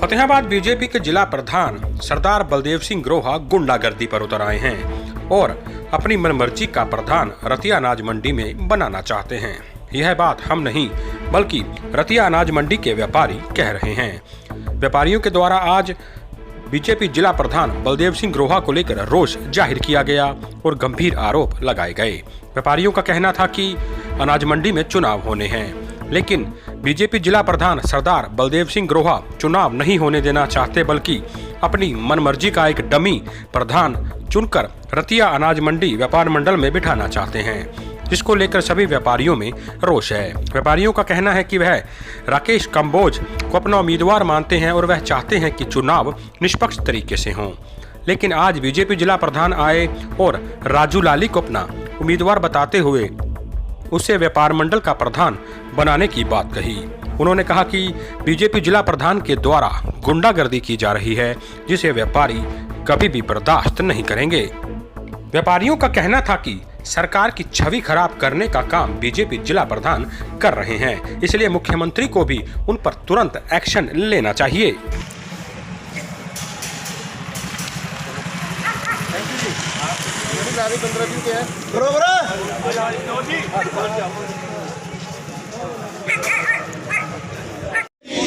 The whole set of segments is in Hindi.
फतेहाबाद बीजेपी के जिला प्रधान सरदार बलदेव सिंह ग्रोहा गुंडागर्दी पर उतर आए हैं और अपनी मनमर्जी का प्रधान रतिया अनाज मंडी में बनाना चाहते हैं। यह बात हम नहीं बल्कि रतिया अनाज मंडी के व्यापारी कह रहे हैं। व्यापारियों के द्वारा आज बीजेपी जिला प्रधान बलदेव सिंह ग्रोहा को लेकर रोष जाहिर किया गया और गंभीर आरोप लगाए गए। व्यापारियों का कहना था कि अनाज मंडी में चुनाव होने हैं, लेकिन बीजेपी जिला प्रधान सरदार बलदेव सिंह ग्रोहा चुनाव नहीं होने देना चाहते बल्कि अपनी मनमर्जी का एक डमी प्रधान चुनकर रतिया अनाज मंडी व्यापार मंडल में बिठाना चाहते हैं, जिसको लेकर सभी व्यापारियों में रोष है। व्यापारियों का कहना है कि वह राकेश कंबोज को अपना उम्मीदवार मानते हैं और वह चाहते हैं कि चुनाव निष्पक्ष तरीके से हों, लेकिन आज बीजेपी जिला प्रधान आए और राजू लाली को अपना उम्मीदवार बताते हुए उसे व्यापार मंडल का प्रधान बनाने की बात कही। उन्होंने कहा कि बीजेपी जिला प्रधान के द्वारा गुंडागर्दी की जा रही है, जिसे व्यापारी कभी भी बर्दाश्त नहीं करेंगे। व्यापारियों का कहना था कि सरकार की छवि खराब करने का काम बीजेपी जिला प्रधान कर रहे हैं, इसलिए मुख्यमंत्री को भी उन पर तुरंत एक्शन लेना चाहिए।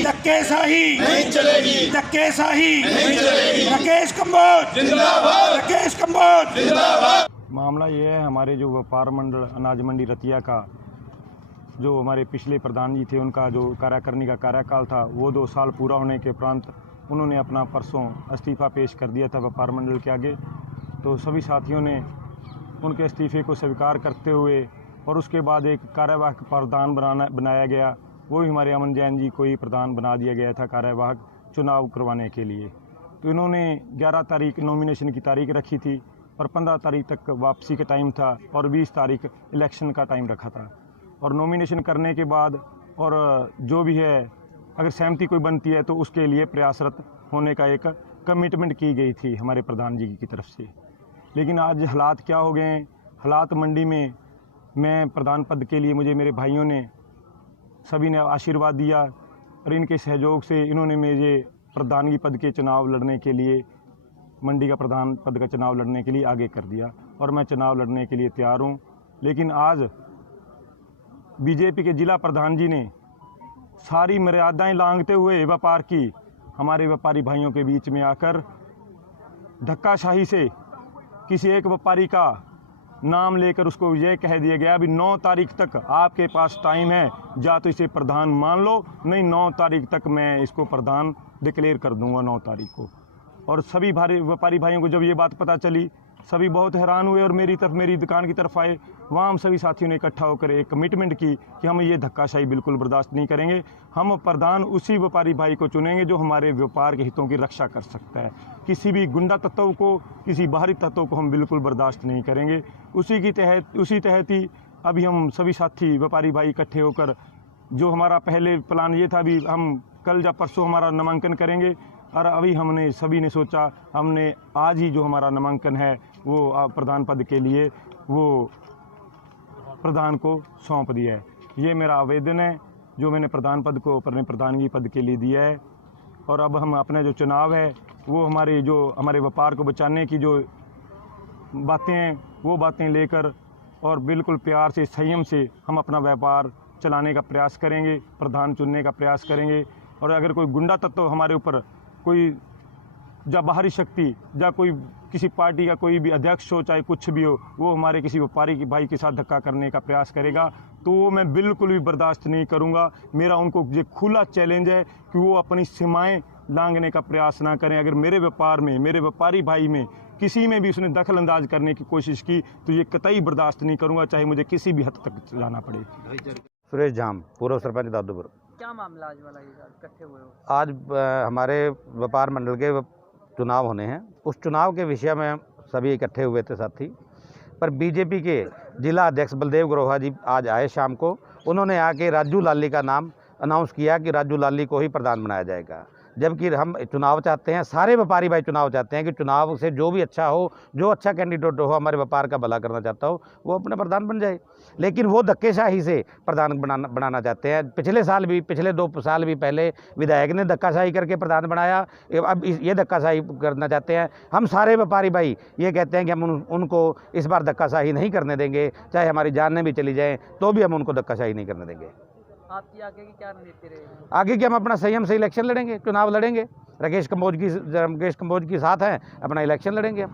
धक्केशाही नहीं चलेगी, धक्केशाही नहीं चलेगी। राकेश कंबोज जिंदाबाद, राकेश कंबोज जिंदाबाद। मामला ये है, हमारे जो व्यापार मंडल अनाज मंडी रतिया का जो हमारे पिछले प्रधान जी थे, उनका जो कार्यकारिणी का कार्यकाल था वो 2 साल पूरा होने के उपरांत उन्होंने अपना परसों इस्तीफा पेश कर दिया था व्यापार मंडल के आगे। तो सभी साथियों ने उनके इस्तीफे को स्वीकार करते हुए और उसके बाद एक कार्यवाहक प्रधान बनाया गया, वो ही हमारे अमन जैन जी को ही प्रधान बना दिया गया था कार्यवाहक चुनाव करवाने के लिए। तो इन्होंने 11 तारीख नॉमिनेशन की तारीख रखी थी और 15 तारीख तक वापसी का टाइम था और 20 तारीख इलेक्शन का टाइम रखा था। और नॉमिनेशन करने के बाद और जो भी है अगर सहमति कोई बनती है तो उसके लिए प्रयासरत होने का एक कमिटमेंट की गई थी हमारे प्रधान जी की तरफ से। लेकिन आज हालात क्या हो गए हैं, हालात मंडी में मैं प्रधान पद के लिए मुझे मेरे भाइयों ने सभी ने आशीर्वाद दिया और इनके सहयोग से इन्होंने मुझे प्रधानगी पद के चुनाव लड़ने के लिए, मंडी का प्रधान पद का चुनाव लड़ने के लिए आगे कर दिया और मैं चुनाव लड़ने के लिए तैयार हूँ। लेकिन आज बीजेपी के जिला प्रधान जी ने सारी मर्यादाएं लांघते हुए व्यापार की हमारे व्यापारी भाइयों के बीच में आकर धक्काशाही से किसी एक व्यापारी का नाम लेकर उसको यह कह दिया गया अभी 9 तारीख तक आपके पास टाइम है, या तो इसे प्रधान मान लो, नहीं 9 तारीख तक मैं इसको प्रधान डिक्लेयर कर दूंगा 9 तारीख को। और सभी भारी व्यापारी भाइयों को जब ये बात पता चली सभी बहुत हैरान हुए और मेरी दुकान की तरफ आए। वहाँ हम सभी साथियों ने इकट्ठा होकर एक कमिटमेंट की कि हम ये धक्काशाही बिल्कुल बर्दाश्त नहीं करेंगे। हम प्रधान उसी व्यापारी भाई को चुनेंगे जो हमारे व्यापार के हितों की रक्षा कर सकता है। किसी भी गुंडा तत्व को, किसी बाहरी तत्व को हम बिल्कुल बर्दाश्त नहीं करेंगे। उसी तहत ही अभी हम सभी साथी व्यापारी भाई इकट्ठे होकर, जो हमारा पहले प्लान ये था अभी हम कल या परसों हमारा नामांकन करेंगे, और अभी हमने सभी ने सोचा हमने आज ही जो हमारा नामांकन है वो प्रधान पद के लिए वो प्रधान को सौंप दिया है। ये मेरा आवेदन है जो मैंने प्रधान पद को अपने प्रधानगी पद के लिए दिया है। और अब हम अपना जो चुनाव है वो हमारे व्यापार को बचाने की जो बातें हैं वो बातें लेकर और बिल्कुल प्यार से, संयम से हम अपना व्यापार चलाने का प्रयास करेंगे, प्रधान चुनने का प्रयास करेंगे। और अगर कोई गुंडा तत्व हमारे ऊपर, कोई या बाहरी शक्ति या कोई किसी पार्टी का कोई भी अध्यक्ष हो, चाहे कुछ भी हो, वो हमारे किसी व्यापारी के भाई के साथ धक्का करने का प्रयास करेगा तो वो मैं बिल्कुल भी बर्दाश्त नहीं करूंगा। मेरा उनको ये खुला चैलेंज है कि वो अपनी सीमाएं लांघने का प्रयास ना करें। अगर मेरे व्यापार में, मेरे व्यापारी भाई में किसी में भी उसने दखल अंदाज करने की कोशिश की तो ये कतई बर्दाश्त नहीं करूँगा, चाहे मुझे किसी भी हद तक जाना पड़े। सुरेश जाम, पूर्व सरपंच दादूपुर। क्या मामला आज वाला ये इकट्ठे हुए हो? आज हमारे व्यापार मंडल के चुनाव होने हैं, उस चुनाव के विषय में सभी इकट्ठे हुए थे साथी। पर बीजेपी के जिला अध्यक्ष बलदेव ग्रोहा जी आज आए शाम को। उन्होंने आके राजू लाली का नाम अनाउंस किया कि राजू लाली को ही प्रधान बनाया जाएगा, जबकि हम चुनाव चाहते हैं, सारे व्यापारी भाई चुनाव चाहते हैं कि चुनाव से जो भी अच्छा हो, जो अच्छा कैंडिडेट हो, हमारे व्यापार का भला करना चाहता हो, वो अपने प्रधान बन जाए। लेकिन वो धक्केशाही से प्रधान बनाना चाहते हैं। पिछले 2 साल भी पहले विधायक ने धक्काशाही करके प्रधान बनाया, अब ये धक्काशाही करना चाहते हैं। हम सारे व्यापारी भाई ये कहते हैं कि हम उनको इस बार धक्काशाही नहीं करने देंगे, चाहे हमारी जानें भी चली जाएँ तो भी हम उनको धक्काशाही नहीं करने देंगे। आपकी आगे की क्या रणनीति रहेगी? आगे कि हम अपना संयम से इलेक्शन लड़ेंगे, चुनाव लड़ेंगे। राकेश कंबोज की साथ हैं, अपना इलेक्शन लड़ेंगे हम।